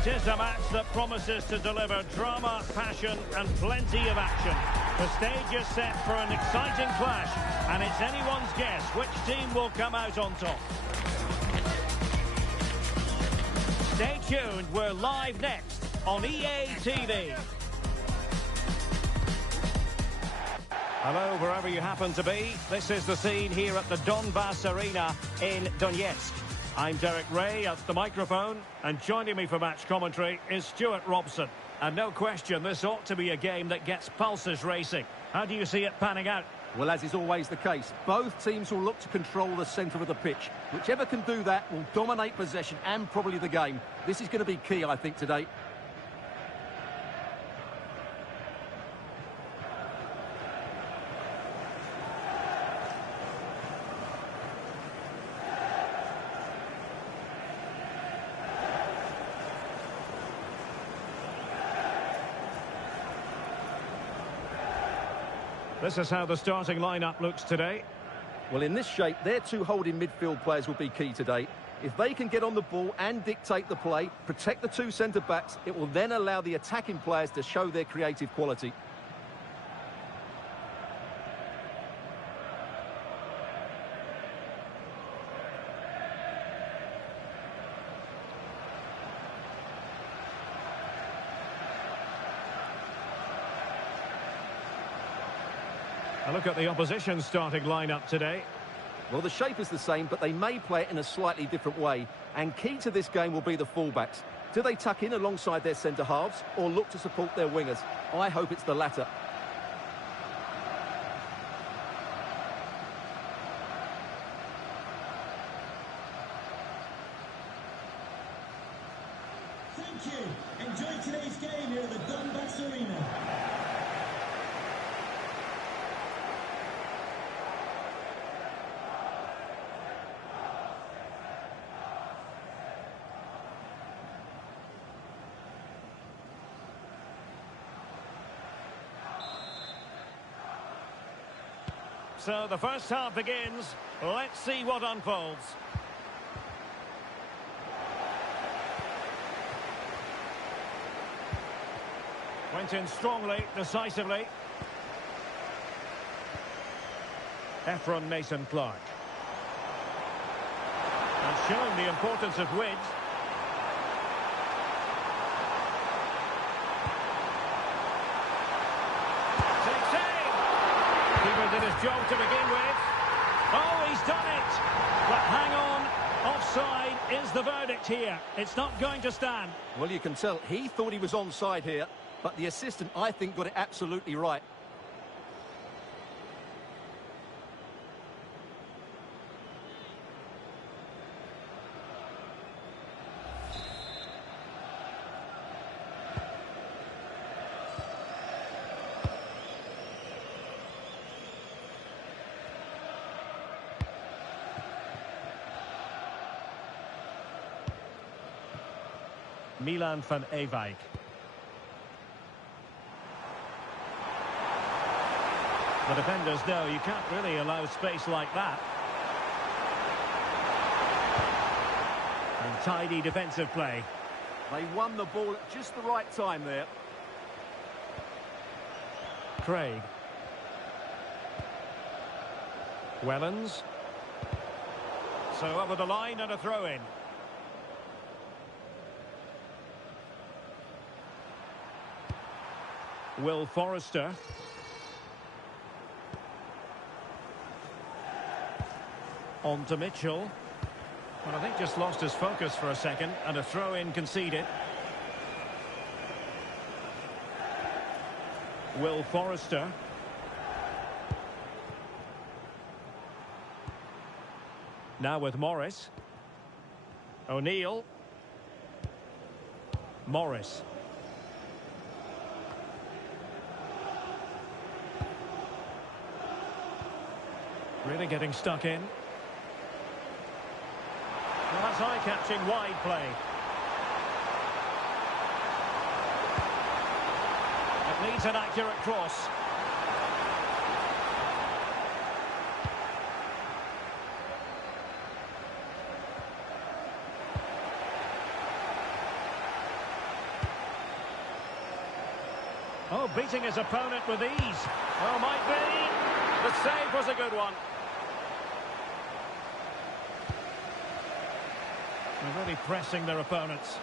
It is a match that promises to deliver drama, passion and plenty of action. The stage is set for an exciting clash, and it's anyone's guess which team will come out on top. Stay tuned, we're live next on EA TV. Hello, wherever you happen to be. This is the scene here at the Donbass Arena in Donetsk. I'm Derek Ray at the microphone, and joining me for match commentary is Stuart Robson. And no question, this ought to be a game that gets pulses racing. How do you see it panning out? Well, as is always the case, both teams will look to control the centre of the pitch. Whichever can do that will dominate possession and probably the game. This is going to be key, I think, today. This is how the starting lineup looks today. Well, in this shape, their two holding midfield players will be key today. If they can get on the ball and dictate the play, protect the two centre-backs, it will then allow the attacking players to show their creative quality. A look at the opposition starting lineup today. Well, the shape is the same, but they may play it in a slightly different way. And key to this game will be the fullbacks. Do they tuck in alongside their centre-halves or look to support their wingers? I hope it's the latter. Thank you. Enjoy today's game here at the Donbass Arena. So the first half begins. Let's see what unfolds. Went in strongly, decisively. Efron Mason-Clark. And showing the importance of width. Did his job to begin with. Oh, he's done it! But hang on, offside is the verdict here. It's not going to stand. Well, you can tell he thought he was onside here, but the assistant, I think, got it absolutely right. Milan van Ewijk. The defenders know you can't really allow space like that. And tidy defensive play. They won the ball at just the right time there. Craig. Wellens. So over the line and a throw-in. Will Forrester. On to Mitchell. Well, I think just lost his focus for a second, and a throw-in conceded. Will Forrester. Now with Morris. O'Neill. Morris. Really getting stuck in. Well, that's eye-catching wide play. It needs an accurate cross. Oh, beating his opponent with ease. Oh, might be. The save was a good one. They're really pressing their opponents.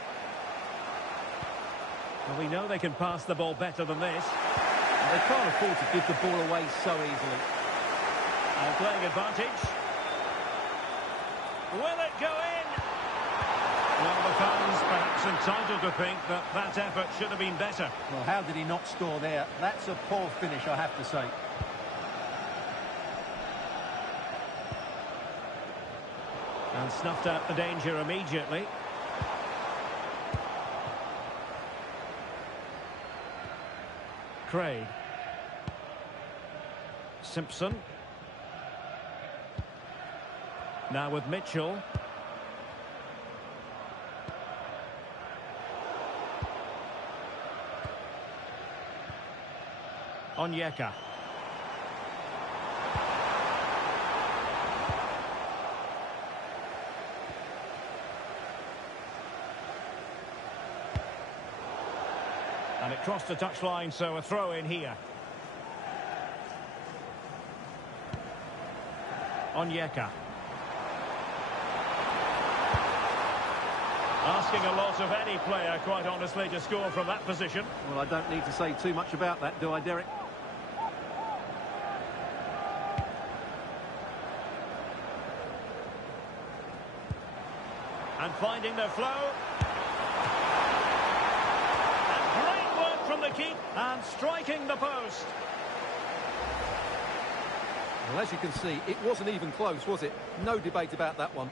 Well, we know they can pass the ball better than this. They can't afford to give the ball away so easily. And playing advantage. Will it go in? Well, the fans perhaps entitled to think that that effort should have been better. Well, how did he not score there? That's a poor finish, I have to say. And snuffed out the danger immediately. Craig. Simpson. Now with Mitchell. Onyeka. And it crossed the touchline, so a throw in here. Onyeka. Asking a lot of any player, quite honestly, to score from that position. Well, I don't need to say too much about that, do I, Derek? And finding their flow. And great work from the keeper. And striking the post. Well, as you can see, it wasn't even close, was it? No debate about that one.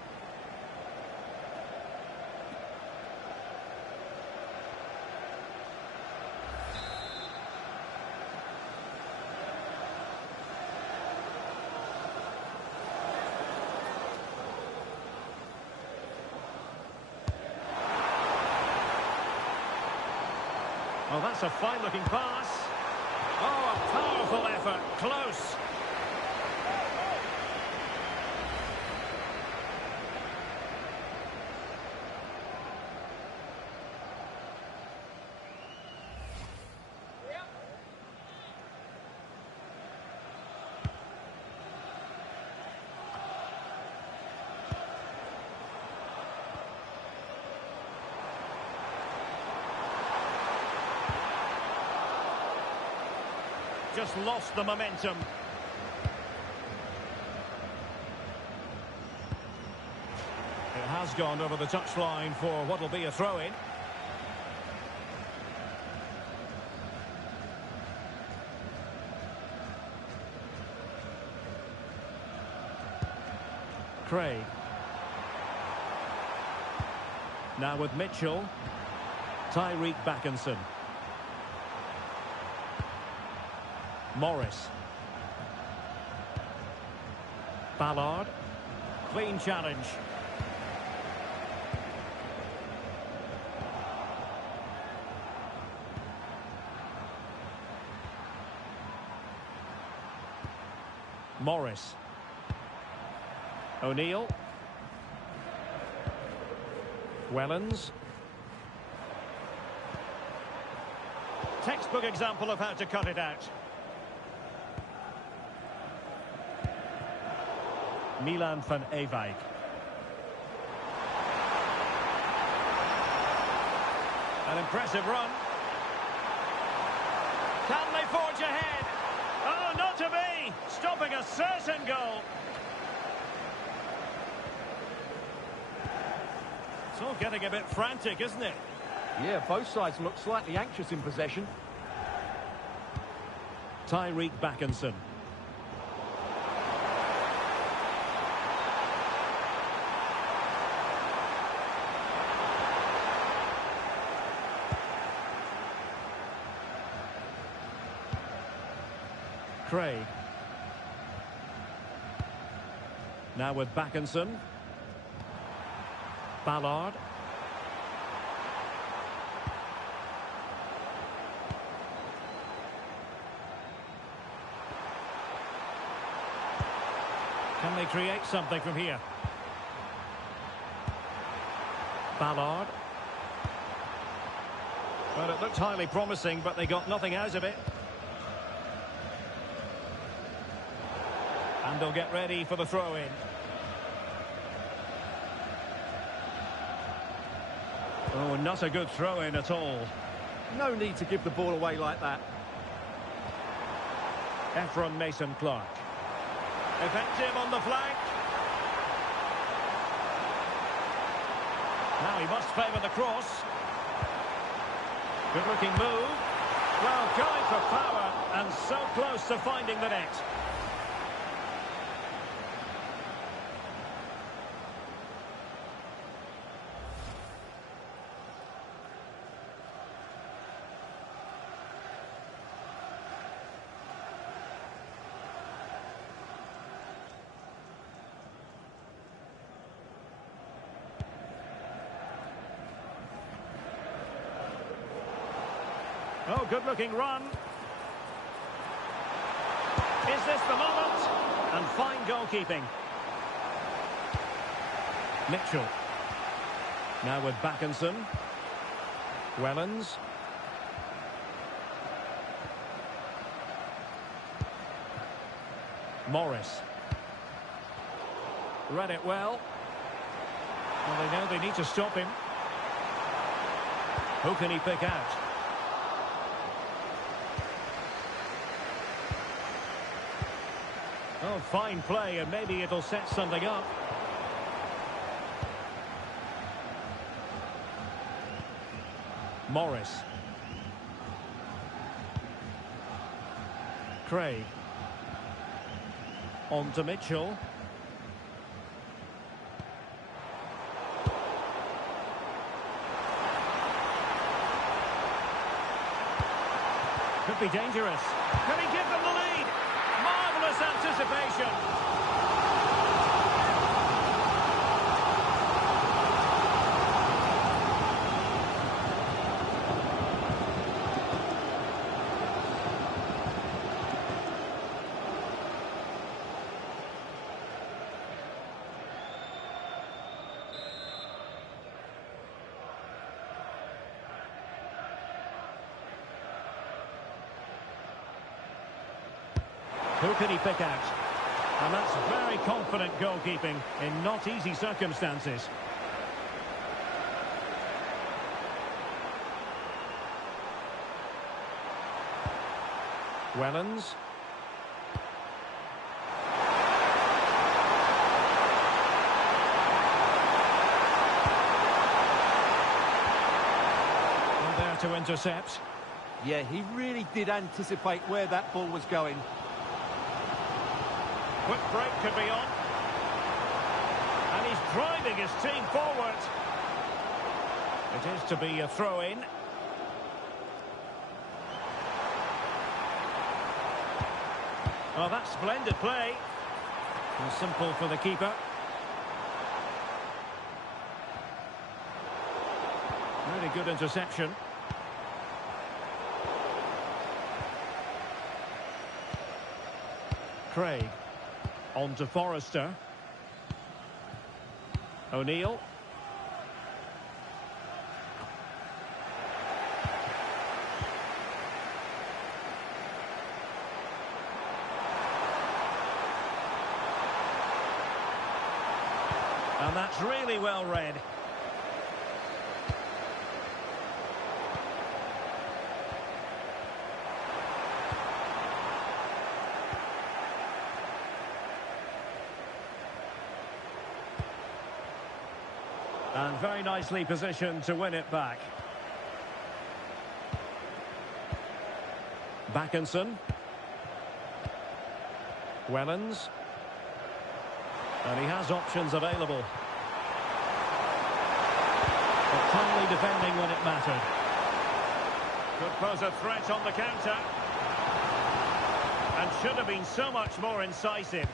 Oh, that's a fine-looking pass. Oh, a powerful effort. Close. Just lost the momentum. It has gone over the touchline for what will be a throw-in. Craig. Now with Mitchell. Tyreek Backinson. Morris. Ballard. Clean challenge. Morris. O'Neill. Wellens. Textbook example of how to cut it out. Milan van Ewijk. An impressive run. Can they forge ahead? Oh, not to be! Stopping a certain goal. It's all getting a bit frantic, isn't it? Yeah, both sides look slightly anxious in possession. Tyreek Backinson. Craig. Now with Backinson. Ballard. Can they create something from here? Well, it looked highly promising, but they got nothing out of it. And they'll get ready for the throw-in. Oh, not a good throw-in at all. No need to give the ball away like that. Ephron Mason-Clark. Effective on the flank. Now he must favour the cross. Good looking move. Well, going for power and so close to finding the net. Oh, good-looking run. Is this the moment? And fine goalkeeping. Mitchell. Now with Backinson. Wellens. Morris. Read it well. Well, they know they need to stop him. Who can he pick out? Oh, fine play, and maybe it'll set something up. Morris. Craig. On to Mitchell. Could be dangerous. Can he give them the lead? Marvellous anticipation. Who can he pick out? And that's very confident goalkeeping in not easy circumstances. Wellens. And there to intercept. Yeah, he really did anticipate where that ball was going. Quick break could be on. And he's driving his team forward. It is to be a throw-in. Oh, that's splendid play. And simple for the keeper. Really good interception. Craig. On to Forrester. O'Neill. And that's really well read. And very nicely positioned to win it back. Backinson. Wellens. And he has options available. But finally defending when it mattered. Could pose a threat on the counter. And should have been so much more incisive.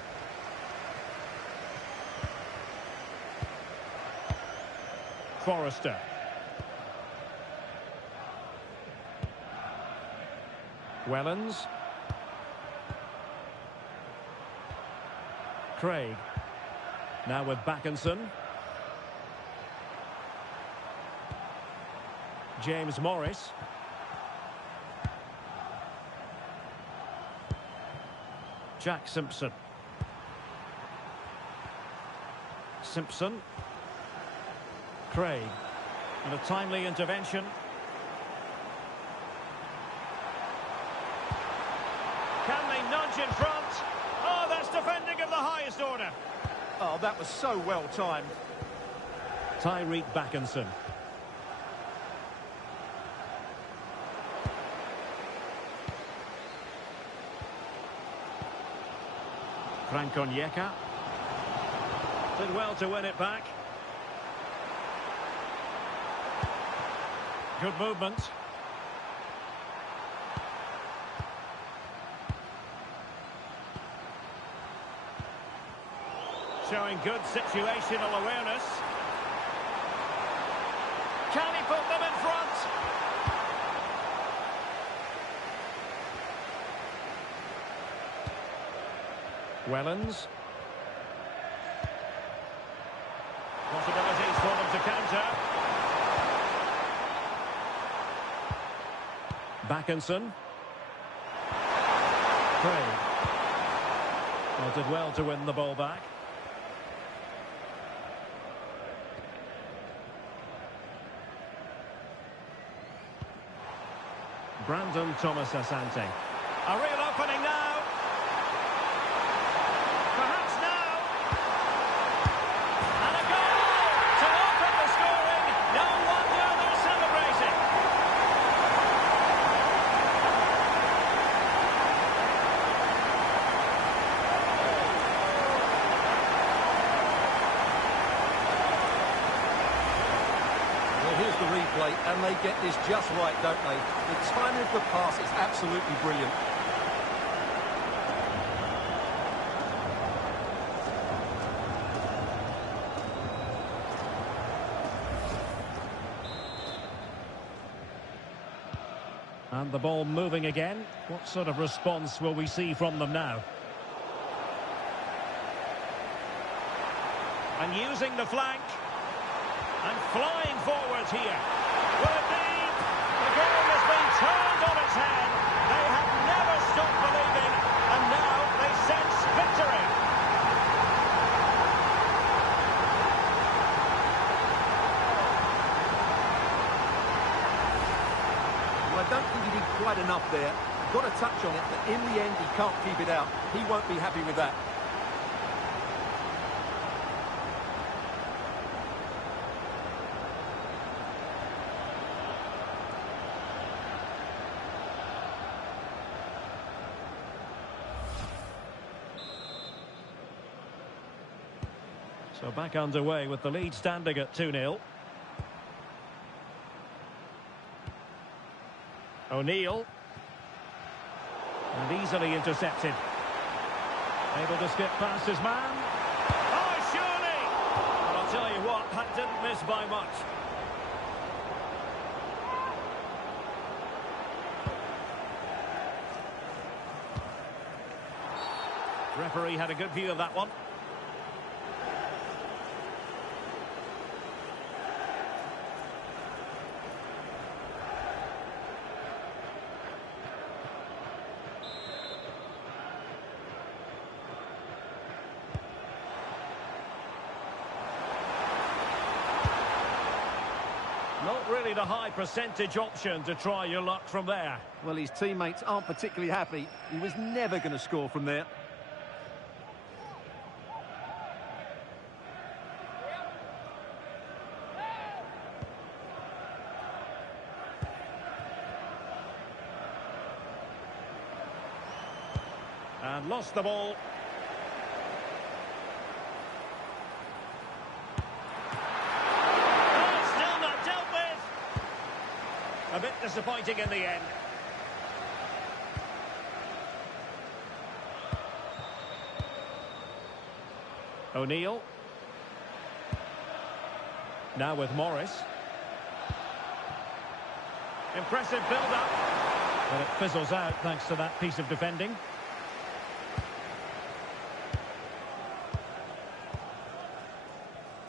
Forrester. Wellens. Craig. Now with Backinson. James Morris. Jack Simpson. Simpson. Craig. And a timely intervention. Can they nudge in front? Oh, that's defending of the highest order. Oh, that was so well timed. Tyreek Backinson. Frank Onyeka. Did well to win it back. Good movement. Showing good situational awareness. Can he put them in front? Wellens. Possibilities for them to counter. Backinson. Craig. Well, did well to win the ball back. Brandon Thomas Asante. A real opening now. Perhaps now. And a goal to open the scoring. No wonder they're celebrating. Well, here's the replay, and they get this just right, don't they? The timing of the pass is absolutely brilliant. And the ball moving again. What sort of response will we see from them now? And using the flank. And flying forwards here. Will it be? The game has been turned on its head. They have never stopped believing. And now they sense victory. Well, I don't think he did quite enough there. Got a touch on it, but in the end, he can't keep it out. He won't be happy with that. So back underway with the lead standing at 2-0. O'Neill. And easily intercepted. Able to skip past his man. Oh, surely! But I'll tell you what, that didn't miss by much. Referee had a good view of that one. Not really the high percentage option to try your luck from there. Well, his teammates aren't particularly happy. He was never going to score from there. And lost the ball. A bit disappointing in the end. O'Neill. Now with Morris. Impressive build-up. But it fizzles out thanks to that piece of defending.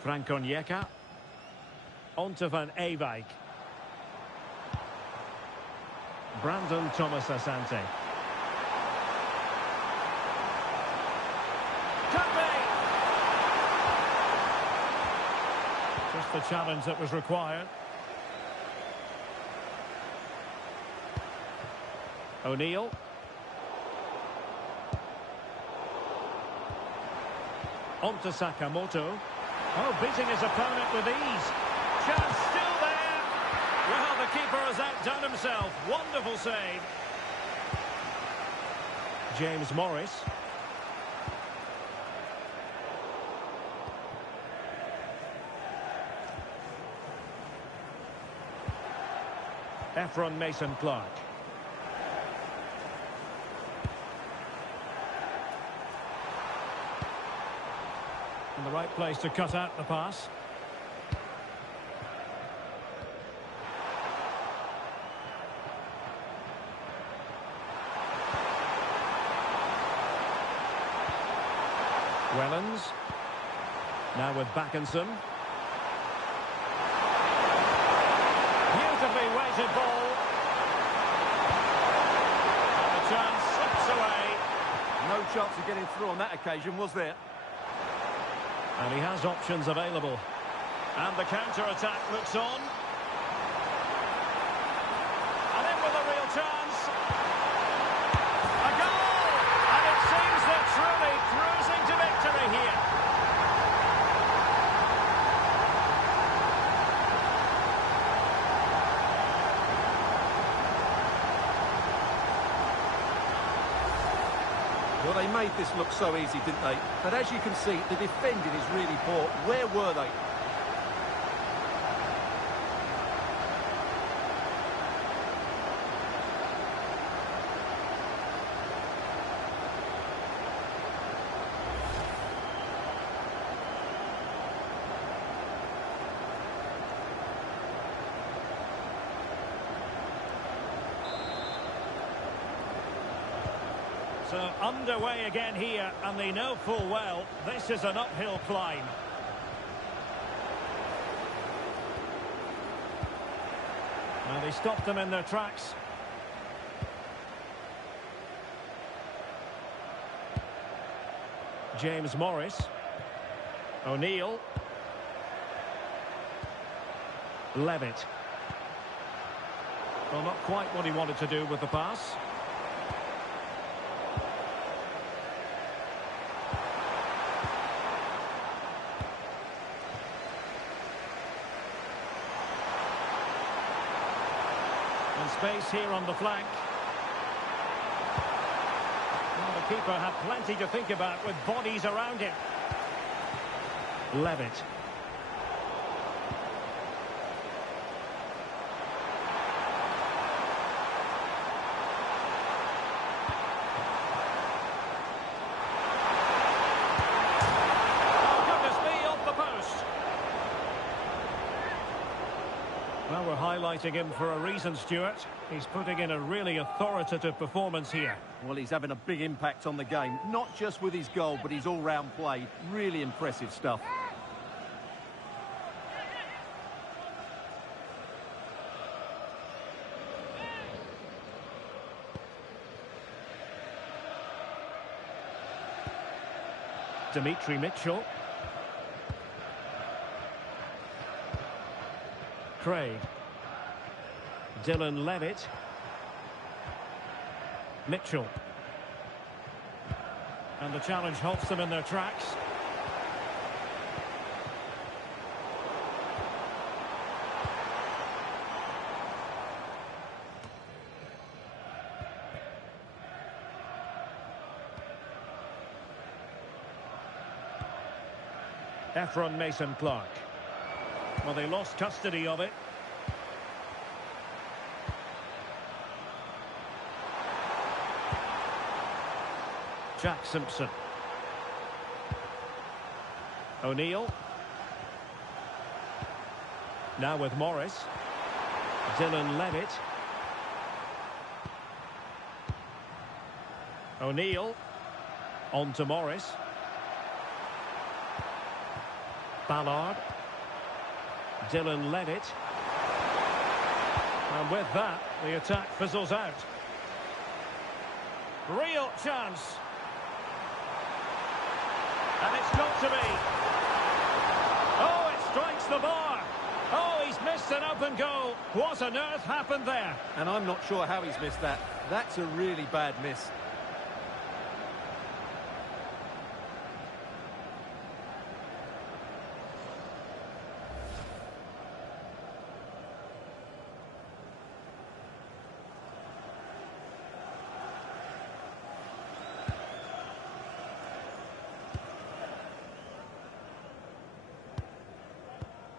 Frank Onyeka. On to Van Ewijk. Brandon Thomas Asante. Could be! Just the challenge that was required. O'Neill. On to Sakamoto. Oh, beating his opponent with ease. Chance still there. Well, the keeper has outdone himself. Wonderful save. James Morris. Efron Mason-Clark. In the right place to cut out the pass. Wellens. Now with Backinson. Beautifully weighted ball. And the chance slips away. No chance of getting through on that occasion, was there? And he has options available. And the counter-attack looks on. And in with a real chance. A goal! And it seems they're truly cruising to victory here. Well, they made this look so easy, didn't they? But as you can see, the defending is really poor. Where were they? So underway again here, and they know full well this is an uphill climb. Well, they stopped them in their tracks. James Morris. O'Neill. Levitt. Well, not quite what he wanted to do with the pass. And space here on the flank. Well, the keeper had plenty to think about with bodies around him. Levitt. Well, we're highlighting him for a reason, Stuart. He's putting in a really authoritative performance here. Well, he's having a big impact on the game, not just with his goal, but his all-round play. Really impressive stuff. Dimitri Mitchell. Craig. Dylan Levitt. Mitchell. And the challenge halts them in their tracks. Efron Mason-Clark. Well, they lost custody of it. Jack Simpson. O'Neill. Now with Morris. Dylan Levitt. O'Neill. On to Morris. Ballard. Dylan Levitt. And with that, the attack fizzles out. Real chance. And it's got to be. Oh, it strikes the bar. Oh, he's missed an open goal. What on earth happened there? And I'm not sure how he's missed that. That's a really bad miss.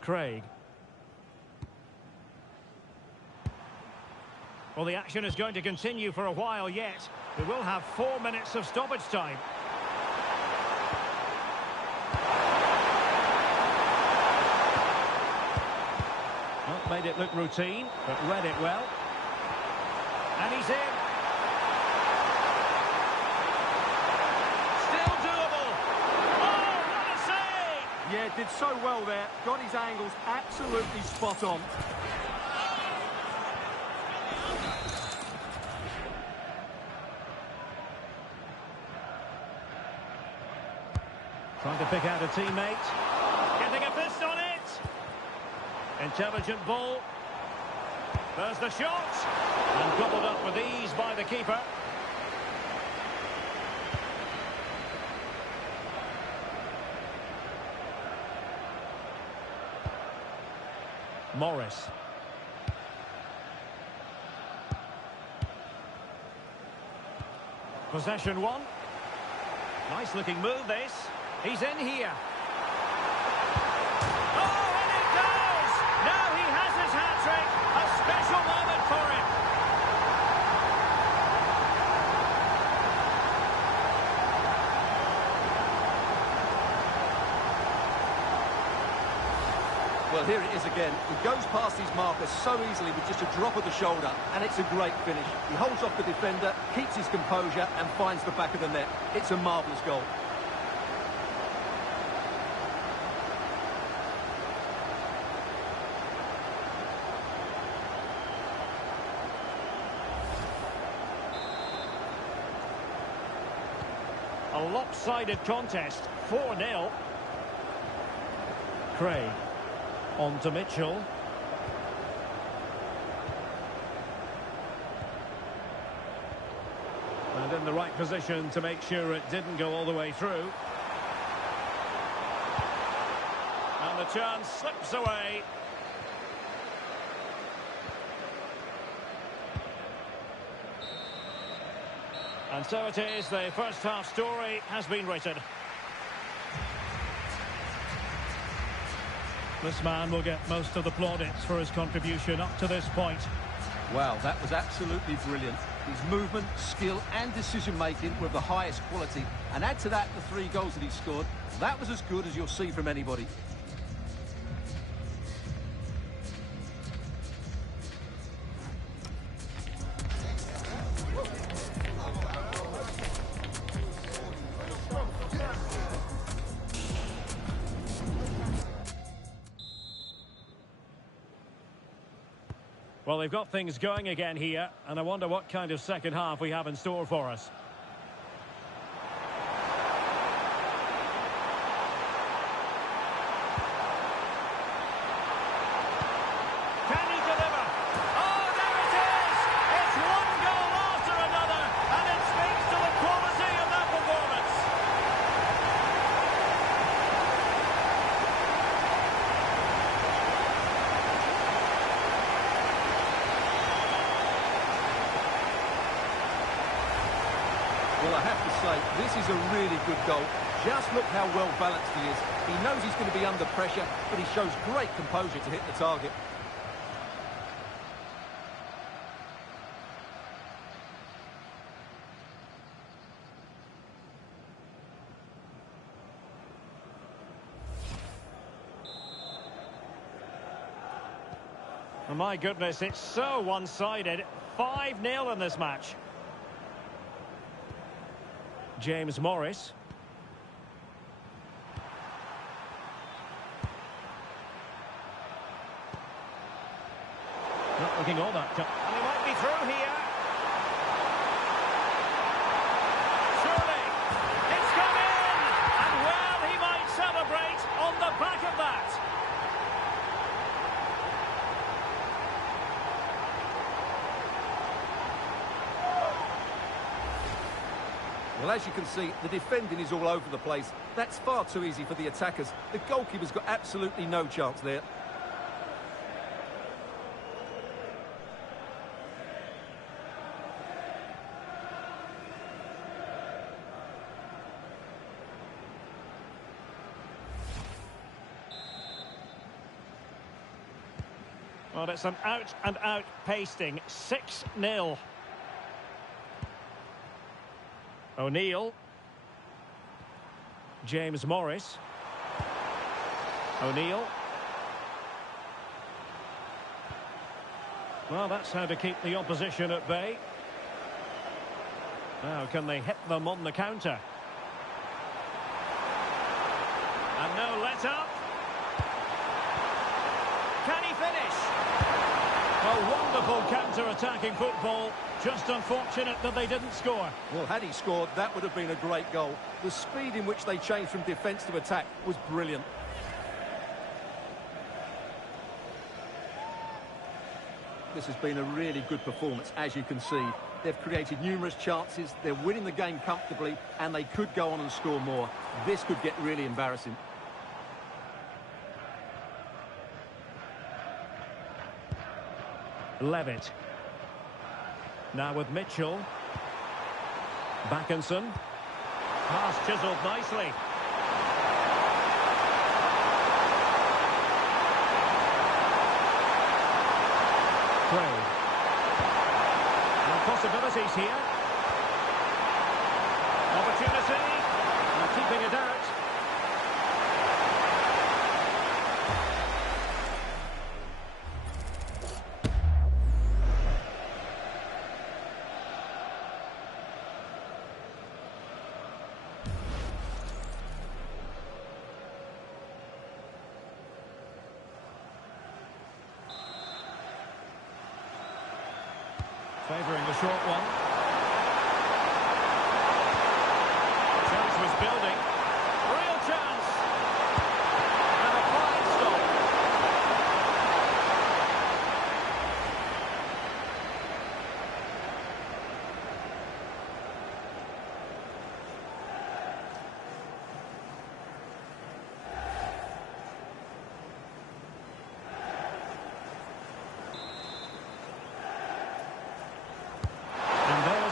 Craig. Well, the action is going to continue for a while yet. We will have 4 minutes of stoppage time. Not made it look routine, but read it well. And he's in. Still doable. Oh, what a save! Yeah, did so well there. Got his angles absolutely spot on. Trying to pick out a teammate. Getting a fist on it. Intelligent ball. There's the shot. And gobbled up with ease by the keeper. Morris. Possession one. Nice looking move this. He's in here. Oh, and it goes! Now he has his hat-trick. A special moment for him. Well, here it is again. He goes past his marker so easily with just a drop of the shoulder, and it's a great finish. He holds off the defender, keeps his composure, and finds the back of the net. It's a marvellous goal. A lopsided contest, 4-0. Craig. On to Mitchell. And in the right position to make sure it didn't go all the way through. And the chance slips away. And so it is, the first half story has been written. This man will get most of the plaudits for his contribution up to this point. Wow, that was absolutely brilliant. His movement, skill and decision-making were of the highest quality. And add to that the 3 goals that he scored. That was as good as you'll see from anybody. Well, they've got things going again here, and I wonder what kind of second half we have in store for us. Can he deliver? Oh, there it is! It's one goal after another, and it speaks to the quality of that performance. Well, I have to say, this is a really good goal. Just look how well balanced he is. He knows he's going to be under pressure, but he shows great composure to hit the target. Oh, my goodness, it's so one-sided. 5-0 in this match. James Morris. Not looking all that... And he might be through here. Surely. It's come in! And well, he might celebrate on the back of that. Well, as you can see, the defending is all over the place. That's far too easy for the attackers. The goalkeeper's got absolutely no chance there. Well, it's an out-and-out pasting. 6-0. O'Neill. James Morris. O'Neill. Well, that's how to keep the opposition at bay. Now, can they hit them on the counter? And no let-up. Can he finish? A wonderful counter-attacking football. Just unfortunate that they didn't score. Well, had he scored, that would have been a great goal. The speed in which they changed from defence to attack was brilliant. This has been a really good performance, as you can see. They've created numerous chances, they're winning the game comfortably, and they could go on and score more. This could get really embarrassing. Levitt. Now with Mitchell. Backinson. Pass chiselled nicely. Craig. And possibilities here. Opportunity. And keeping it out. Favouring the short one. Chance was building. Real chance. And a fine stop.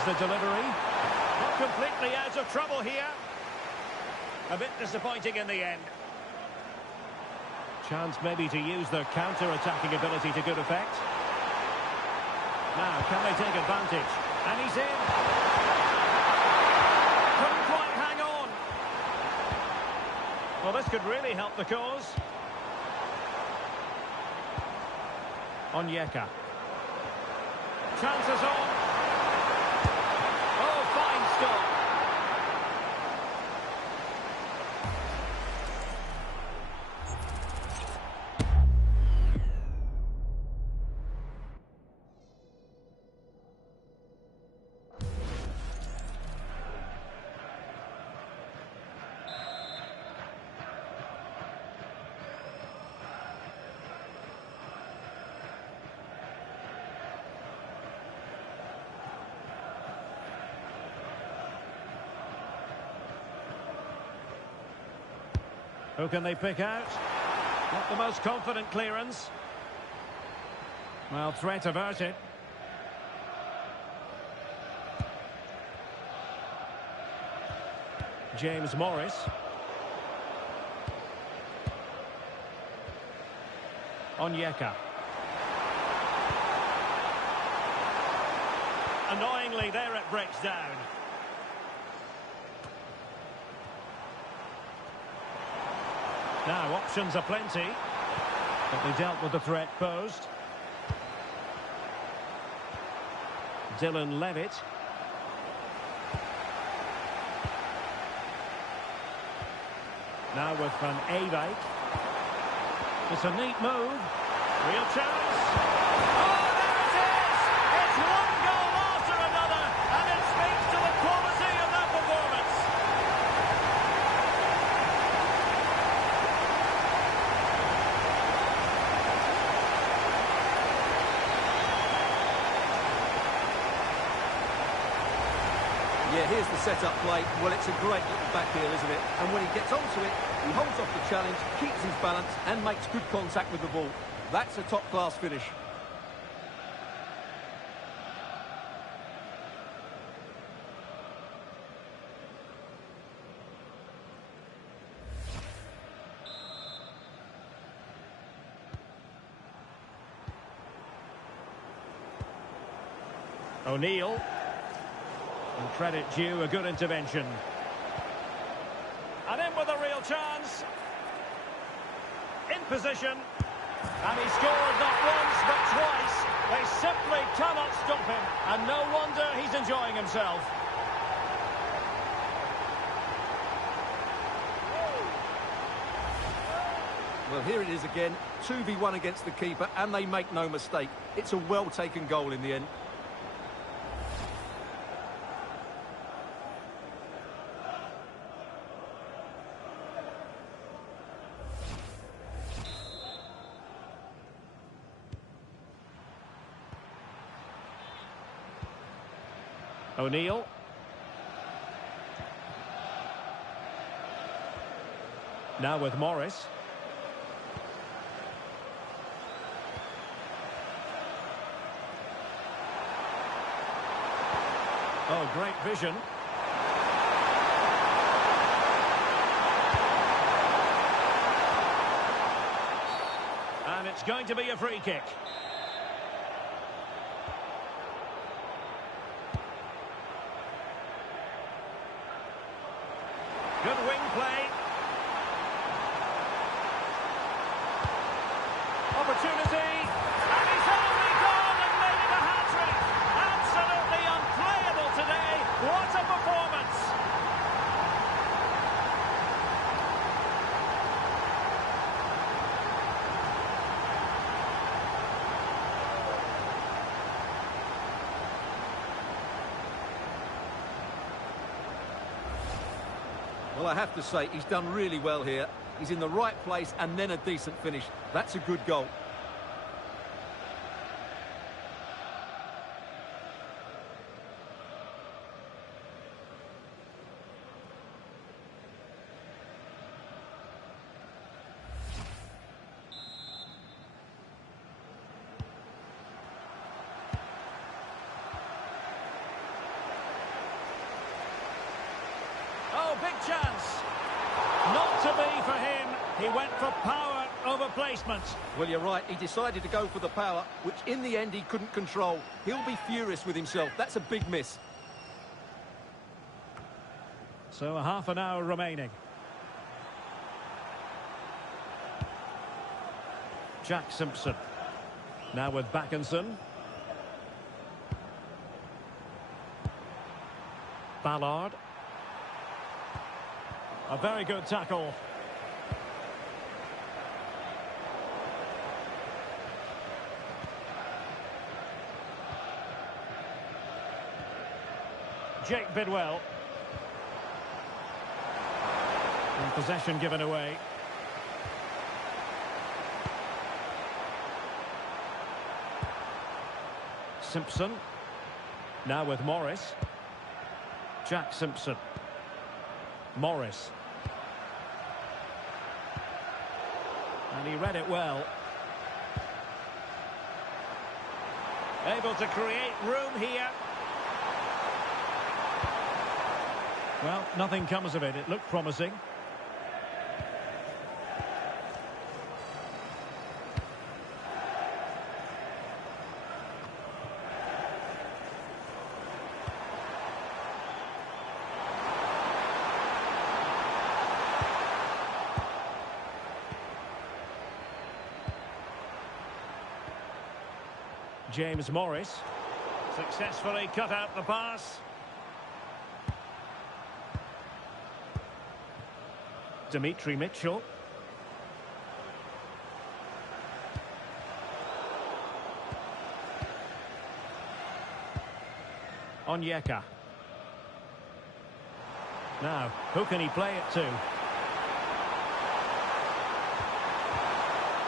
The delivery. Not completely out of trouble here. A bit disappointing in the end. Chance maybe to use their counter-attacking ability to good effect. Now, can they take advantage? And he's in. Couldn't quite hang on. Well, this could really help the cause. Onyeka. Chances on. Who can they pick out? Not the most confident clearance. Well, threat averted. James Morris. Onyeka. Annoyingly, there it breaks down. Now, options are plenty, but they dealt with the threat posed. Dylan Levitt. Now with Van Ewijk. It's a neat move. Real chance. Oh, Yeah, here's the set-up play. Well, it's a great little back heel, isn't it? And when he gets onto it, he holds off the challenge, keeps his balance, and makes good contact with the ball. That's a top-class finish. O'Neill. And credit due, a good intervention. And in with a real chance. In position. And he scored not once but twice. They simply cannot stop him. And no wonder he's enjoying himself. Well, here it is again. 2v1 against the keeper, and they make no mistake. It's a well-taken goal in the end. O'Neill. Now with Morris. Oh, great vision. And it's going to be a free kick. Good wing play. Opportunity. And he's only gone and made it a hat-trick. Absolutely unplayable today. What a performance. Well, I have to say, he's done really well here. He's in the right place and then a decent finish. That's a good goal. Oh, big chance. Not to be for him. He went for power over placement. Well, you're right. He decided to go for the power, which in the end he couldn't control. He'll be furious with himself. That's a big miss. So a half an hour remaining. Jack Simpson. Now with Backinson. Ballard. A very good tackle. Jake Bidwell. And possession given away. Simpson. Now with Morris. Jack Simpson. Morris. And he read it well. Able to create room here. Well, nothing comes of it. It looked promising. James Morris successfully cut out the pass. Dimitri Mitchell. Onyeka. Now, who can he play it to?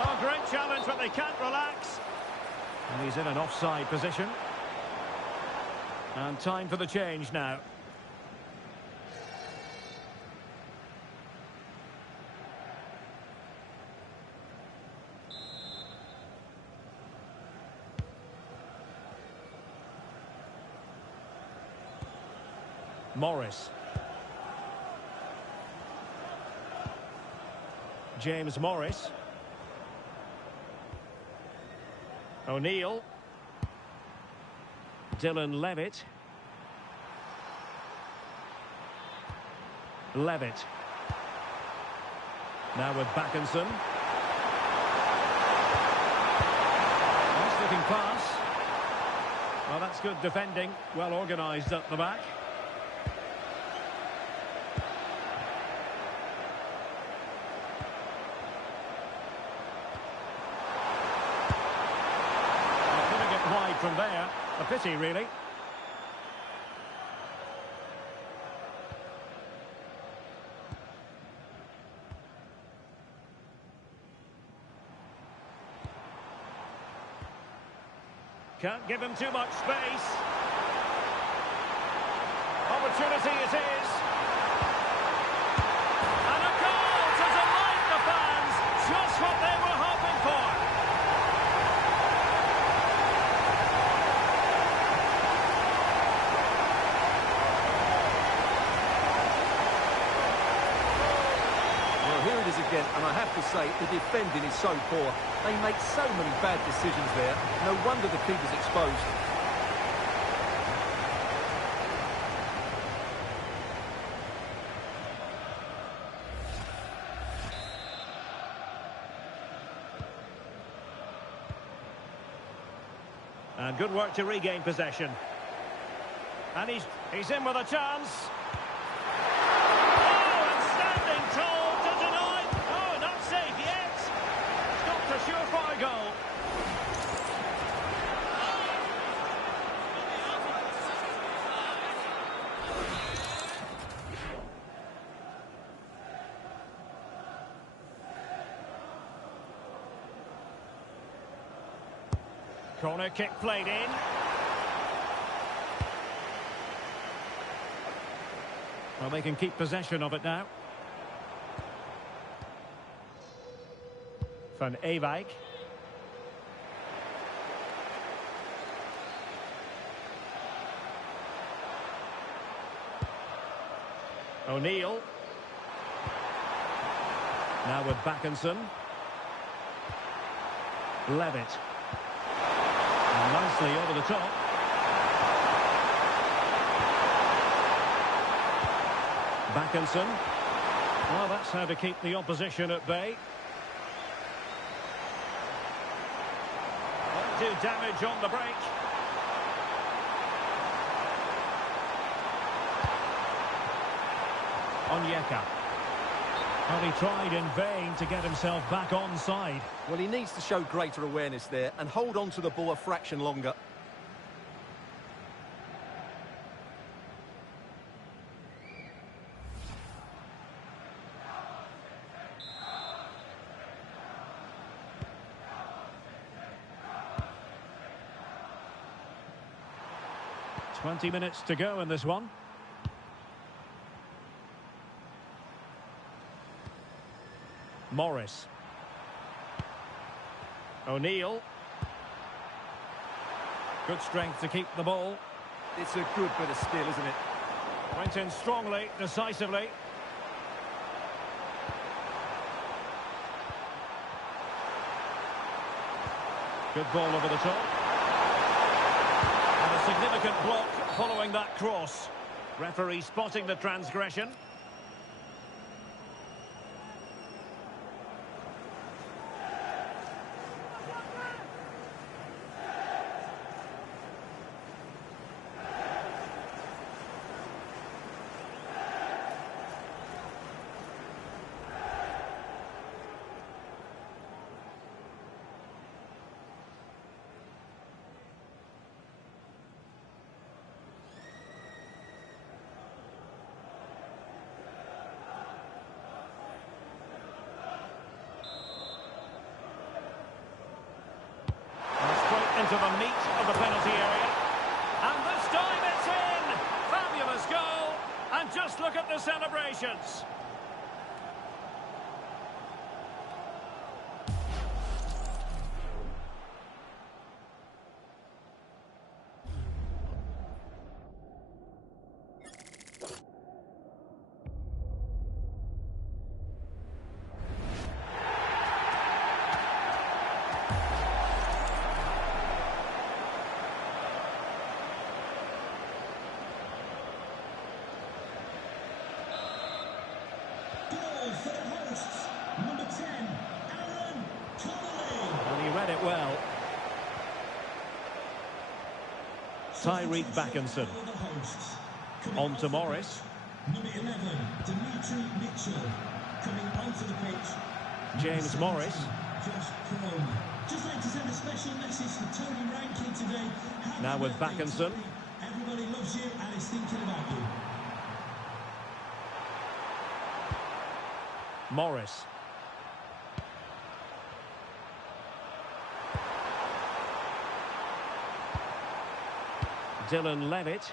Oh, great challenge, but they can't relax. And he's in an offside position. And time for the change now. Morris. James Morris. O'Neill. Dylan Levitt. Levitt. Now with Backinson. Nice looking pass. Well, that's good defending. Well organised at the back. Putting it wide from there. A pity, really. Can't give him too much space. Opportunity it is. And a goal to delight the fans. Just what they were hoping for. Well, here it is again, and I have to say, the defending is so poor. They make so many bad decisions there. No wonder the keeper's exposed. And good work to regain possession. And he's in with a chance. Oh, and standing tall to deny. Oh, not safe yet. Stopped a surefire goal. Corner kick played in. Well, they can keep possession of it now. Van Ewijk. O'Neill. Now with Backinson. Levitt. And nicely over the top. Backinson. Well, that's how to keep the opposition at bay. Won't do damage on the break. Onyeka. Well, he tried in vain to get himself back onside. Well, he needs to show greater awareness there and hold on to the ball a fraction longer. "20 minutes to go in this one. Morris. O'Neill. Good strength to keep the ball. It's a good bit of skill, isn't it? Went in strongly, decisively. Good ball over the top. And a significant block following that cross. Referee spotting the transgression. Into the meat of the penalty area. And this time it's in! Fabulous goal! And just look at the celebrations. Tyreek Backinson. On to Morris. Number 11, Dimitri Mitchell. Coming onto the pitch. James Morris. Just like to send a special message to Tony Rankin today. Now with Backinson. Everybody loves you and is thinking about you. Morris. Dylan Levitt.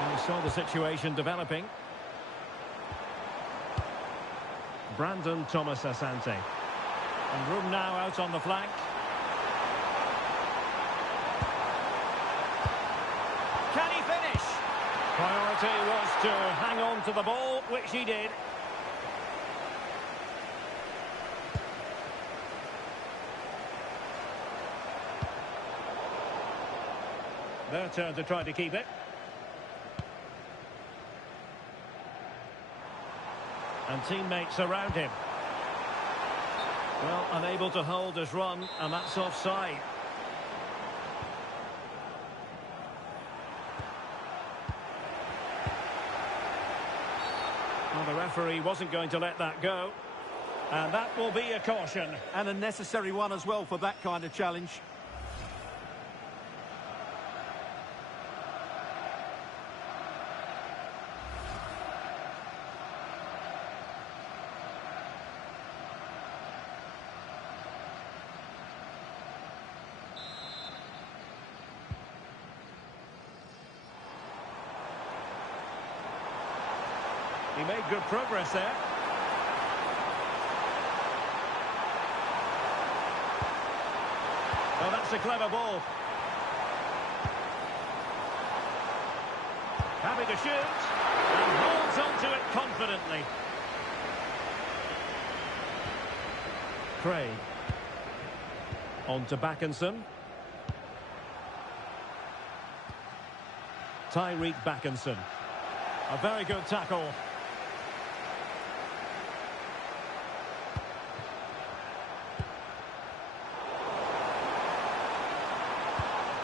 And we saw the situation developing. Brandon Thomas Asante. And room now out on the flank. Can he finish? Priority was to hang on to the ball, which he did. Their turn to try to keep it. And teammates around him. Well, unable to hold his run, and that's offside. Well, the referee wasn't going to let that go. And that will be a caution. And a necessary one as well for that kind of challenge. He made good progress there. Oh, that's a clever ball. Happy to shoot. And holds onto it confidently. Craig. On to Backinson. Tyreek Backinson. A very good tackle.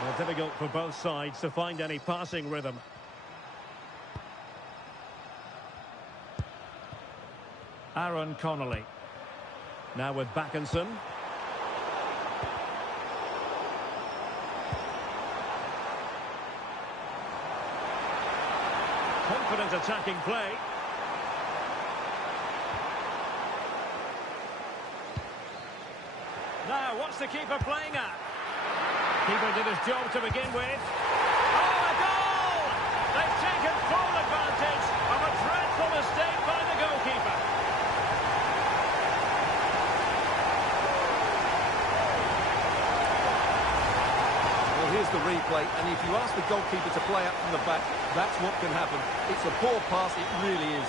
Well, difficult for both sides to find any passing rhythm. Aaron Connolly. Now with Backinson. Confident attacking play. Now, what's the keeper playing at? Keeper did his job to begin with. Oh, a goal! They've taken full advantage of a dreadful mistake by the goalkeeper. Well, here's the replay, and if you ask the goalkeeper to play up from the back, that's what can happen. It's a poor pass, it really is.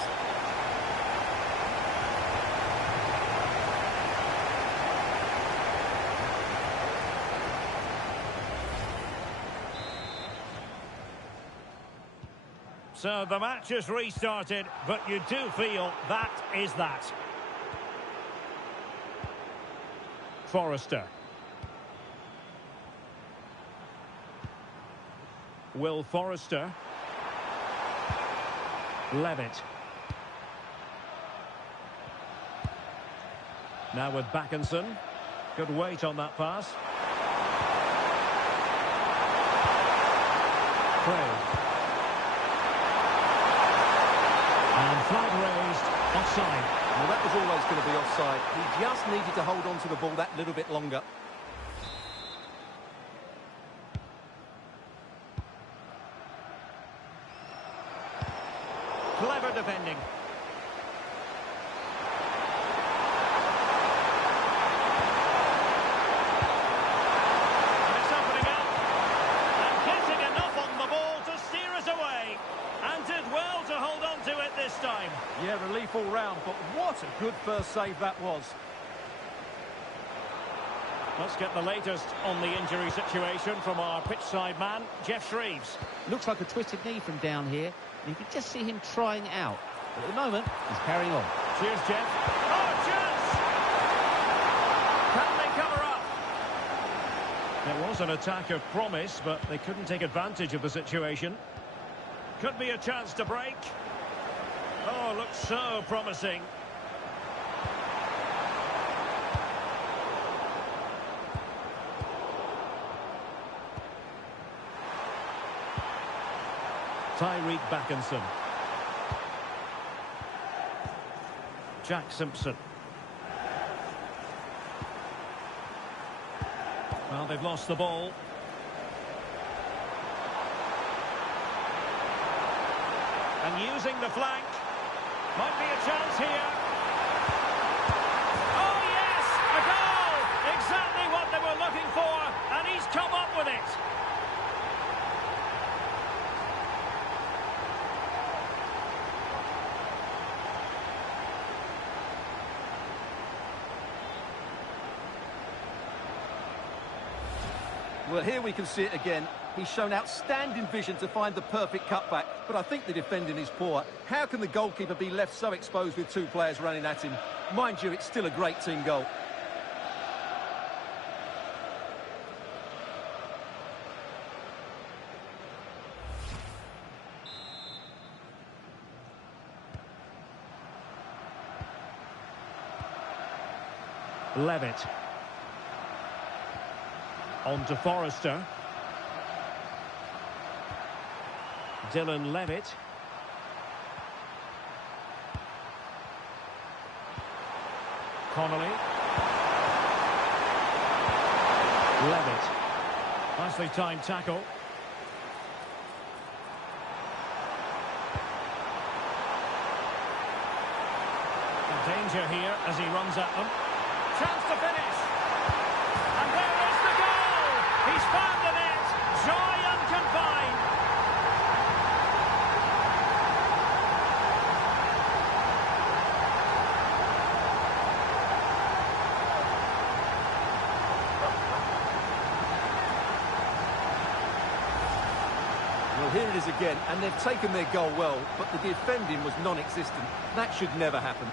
So the match has restarted, but you do feel that is that. Forrester. Will Forrester. Levitt. Now with Backinson. Good weight on that pass. Craig. And flag raised, offside. Well, that was always going to be offside. He just needed to hold on to the ball that little bit longer. Clever defending. And it's opening up. And getting enough on the ball to steer us away. And did well to hold on to it this time. Yeah, relief all round, but what a good first save that was. Let's get the latest on the injury situation from our pitchside man, Jeff Shreves. Looks like a twisted knee from down here. You can just see him trying it out. But at the moment, he's carrying on. Cheers, Jeff. Oh, chance! Can they cover up? It There was an attack of promise, but they couldn't take advantage of the situation. Could be a chance to break. Oh, looks so promising. Backinson. Jack Simpson. Well, they've lost the ball. And using the flank. Might be a chance here. Oh, yes! A goal! Exactly what they were looking for, and he's come up with it. Well, here we can see it again. He's shown outstanding vision to find the perfect cutback, but I think the defending is poor. How can the goalkeeper be left so exposed with two players running at him? Mind you, it's still a great team goal. Levitt. On to Forrester. Dylan Levitt. Connolly. Levitt. Nicely timed tackle. Danger here as he runs at them. Chance to finish. And there is the goal! He's found the net. Joy unconfined. Well, here it is again, and they've taken their goal well, but the defending was non-existent. That should never happen.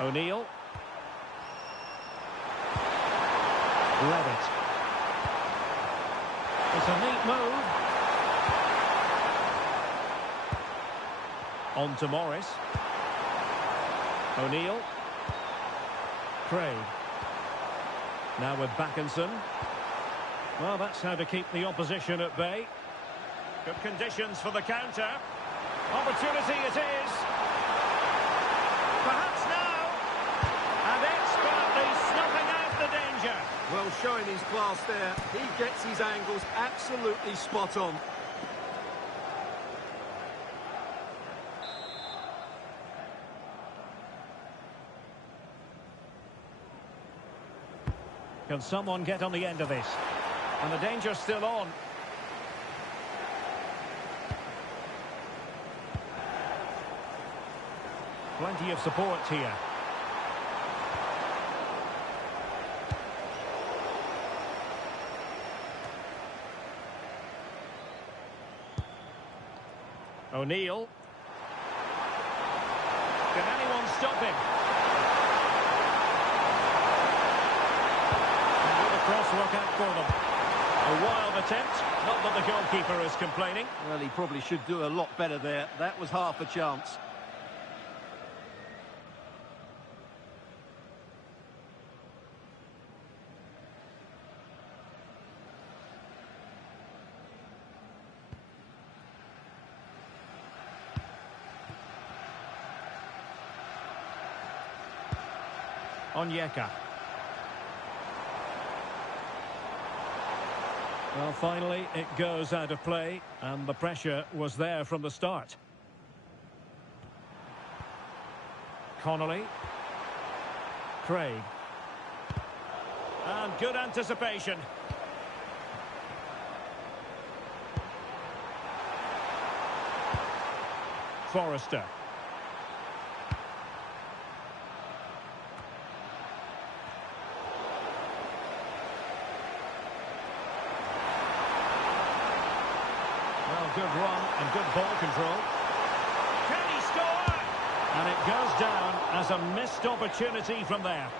O'Neill. Levitt. It's a neat move. On to Morris. O'Neill. Craig. Now with Backinson. Well, that's how to keep the opposition at bay. Good conditions for the counter. Opportunity it is. Perhaps now. And expertly snuffing out the danger. Well, showing his class there. He gets his angles absolutely spot on. Can someone get on the end of this? And the danger's still on. Plenty of support here. O'Neill. Can anyone stop him? And will the cross work out for them? A wild attempt. Not that the goalkeeper is complaining. Well, he probably should do a lot better there. That was half a chance. Onyeka. Well, finally, it goes out of play, and the pressure was there from the start. Connolly. Craig. And good anticipation. Forrester. Well, good run and good ball control. Can he score? And it goes down as a missed opportunity from there.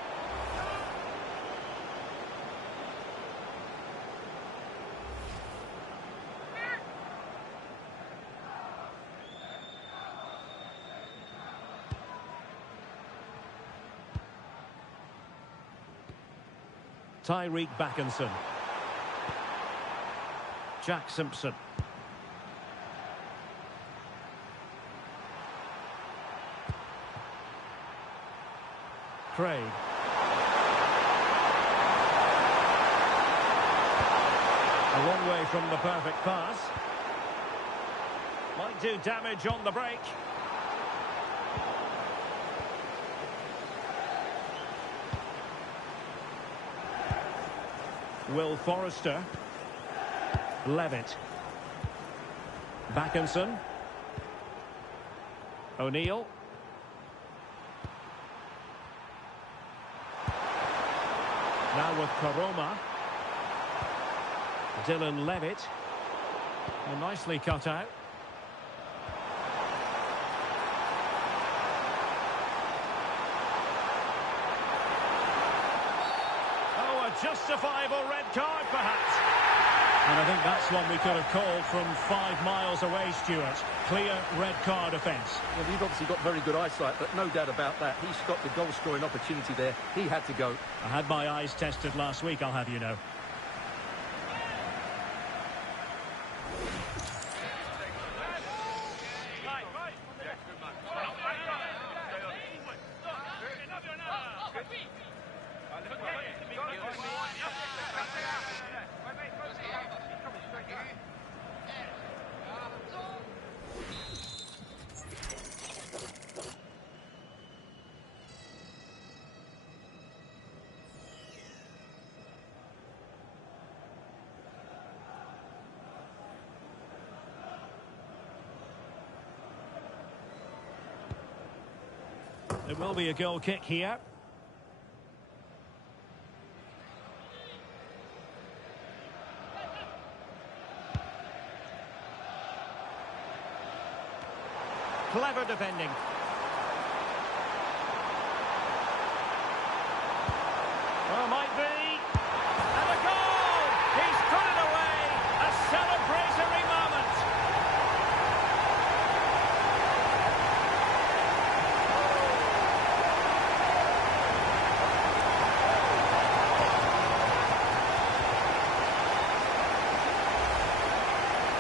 Tyreek Backinson. Jack Simpson. Craig. A long way from the perfect pass. Might do damage on the break. Will Forrester. Levitt. Backinson. O'Neill. Now with Karoma. Dylan Levitt. Well, nicely cut out. Oh, a justifiable red card, perhaps. And I think that's one we could have called from 5 miles away, Stuart. Clear red card offence. Well, you've obviously got very good eyesight, but no doubt about that. He stopped the goal-scoring opportunity there. He had to go. I had my eyes tested last week, I'll have you know. It will be a goal kick here. Clever defending. Well, might be. And a goal! He's put it away! A celebratory moment!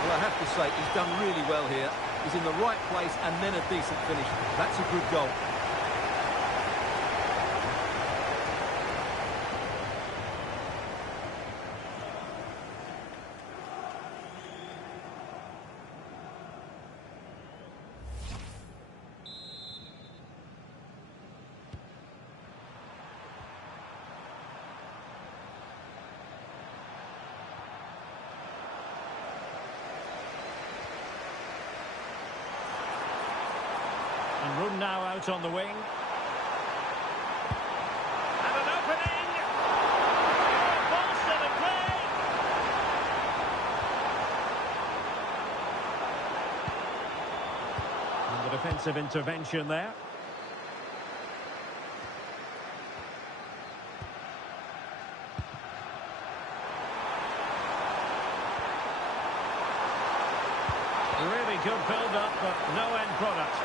Well, I have to say, he's done really well here. He's in the right place and then a decent finish. That's a good goal. And room now out on the wing. And an opening! Ball still in play! And the defensive intervention there. Really good build-up, but no end product.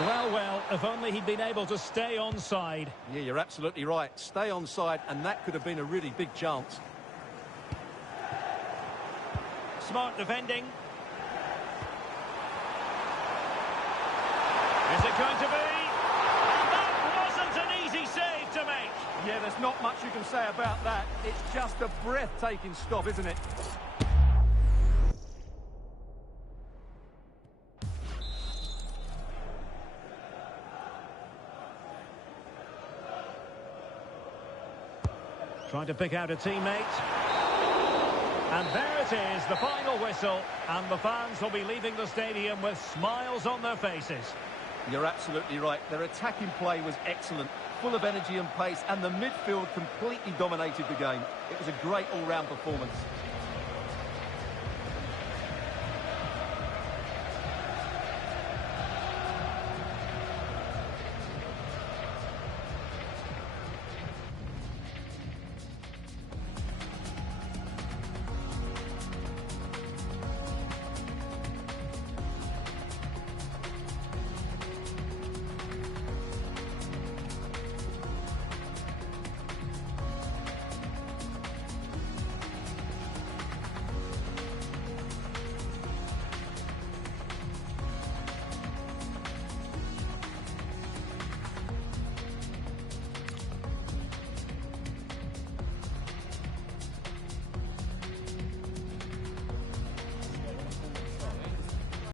Well, if only he'd been able to stay onside. Yeah, you're absolutely right. Stay onside, and that could have been a really big chance. Smart defending. Is it going to be? That wasn't an easy save to make. Yeah, there's not much you can say about that. It's just a breathtaking stop, isn't it? Trying to pick out a teammate. And there it is, the final whistle, and the fans will be leaving the stadium with smiles on their faces. You're absolutely right. Their attacking play was excellent, full of energy and pace, and the midfield completely dominated the game. It was a great all-round performance.